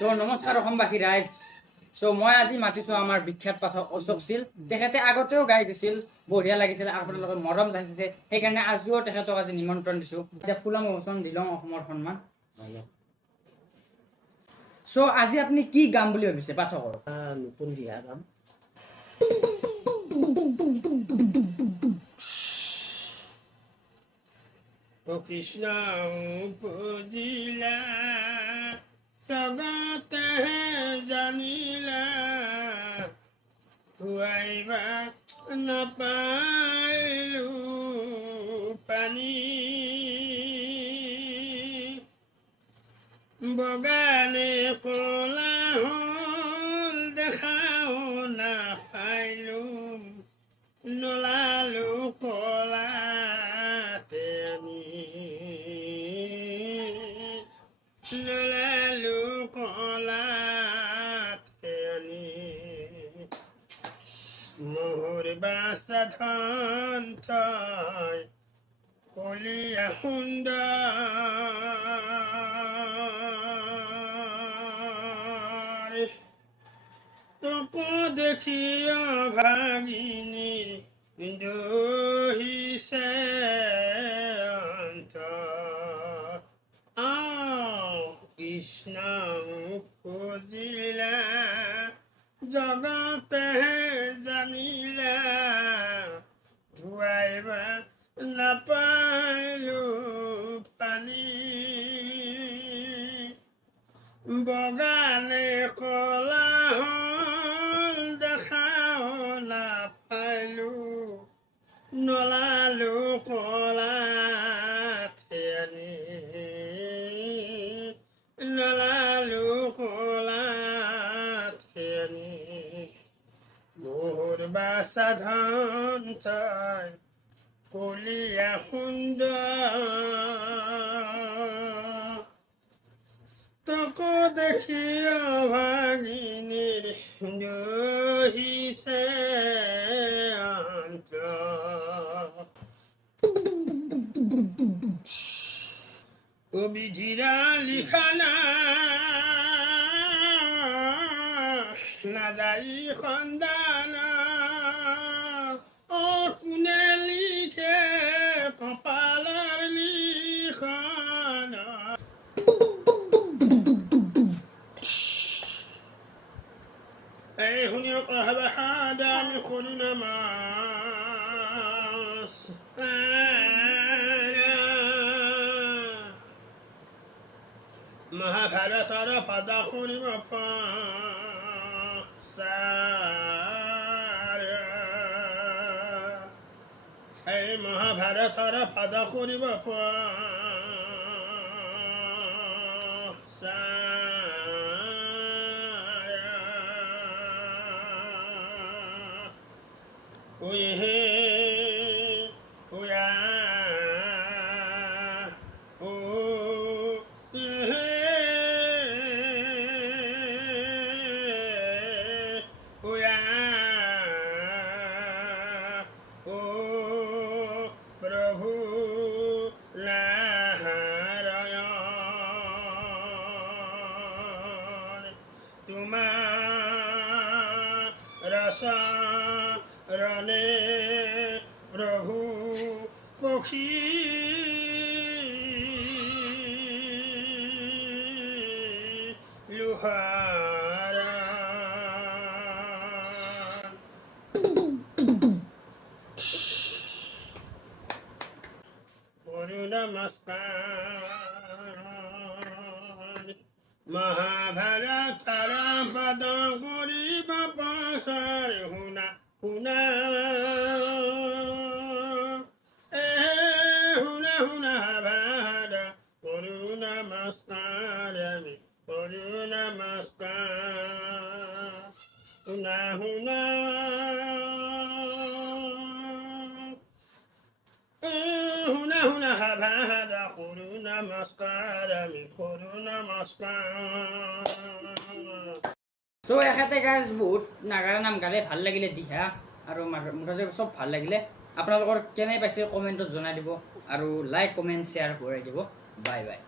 তো নমস্কাৰ অসমবাসী ৰাইজ। মই আজি মাতিছোঁ আমাৰ বিখ্যাত পাঠক অশোক শীল। তেখেতে আগতেও গাই গৈছিল, বঢ়িয়া লাগিছিল, আপোনালোকে মৰম যাচিছে, সেইকাৰণে আজিও তেখেতক আজি নিমন্ত্ৰণ দিছোঁ। এতিয়া ফুলা মহোচন দিলং অসমৰ সন্মান। আজি আপুনি কি গাম বুলি ভাবিছে পাঠকৰ? নতুন দিহা গাম। কৃষ্ণ পুজিলা জগতে জানিলা, খুৱাইবা নাপাইলো পানী, বগানে কলা হল দেখাও নাপাইলো, নলালো কলাতে আমি, নলালো কলাতে আমি, মোহর বাসা ধন থয় কলিয়া সুন্দর, তোকো দেখিয়া ভাগিনী দহিছে অন্তর। কৃষ্ণ খুজিলা জগতে জানিলা, ধুৱাইবা নাপাইলো পানী, বগানে কলা হল দেখাও নাপাইলো, নলালো কলাতে আনি, নলালো কলাতে আনি, মোহর বাসা ধন থয় কলিয়া সুন্দর, তোকো দেখিয়া ভাগিনীর দহিছে অন্তর। কবিধিরা লিখানা না যাই সন্ধানা, কোনে লিখে কপালৰ লিখনা, এই শুনিও কহবা হাদান কৰুণা মাস, মহাভাৰতৰ পদ শুনিব এই মহাভাৰতৰ পদ কৰিব প্ৰভু নাৰায়ণ, তোমাৰ শৰণে প্ৰভু পক্ষী লুহাৰা, নমস্কাৰ। মহাভাৰতৰ পদ কৰিব পাছৰ শুনা শুনা, শুনা শুনা ভাদ কৰো নমস্কাৰ, আমি কৰো নমস্কাৰ, শুনা শুনা শুনা শুনা ভাদ কৰো নমস্কাৰ, আমি কৰো নমস্কাৰ। এখেতে গাইজ বহুত নাগাৰা নাম গালে, ভাল লাগিলে দিহা আৰু মুঠতে চব ভাল লাগিলে। আপোনালোকৰ কেনে পাইছে কমেণ্টত জনাই দিব, আৰু লাইক কমেণ্ট শ্বেয়াৰ কৰাই দিব। Bye bye.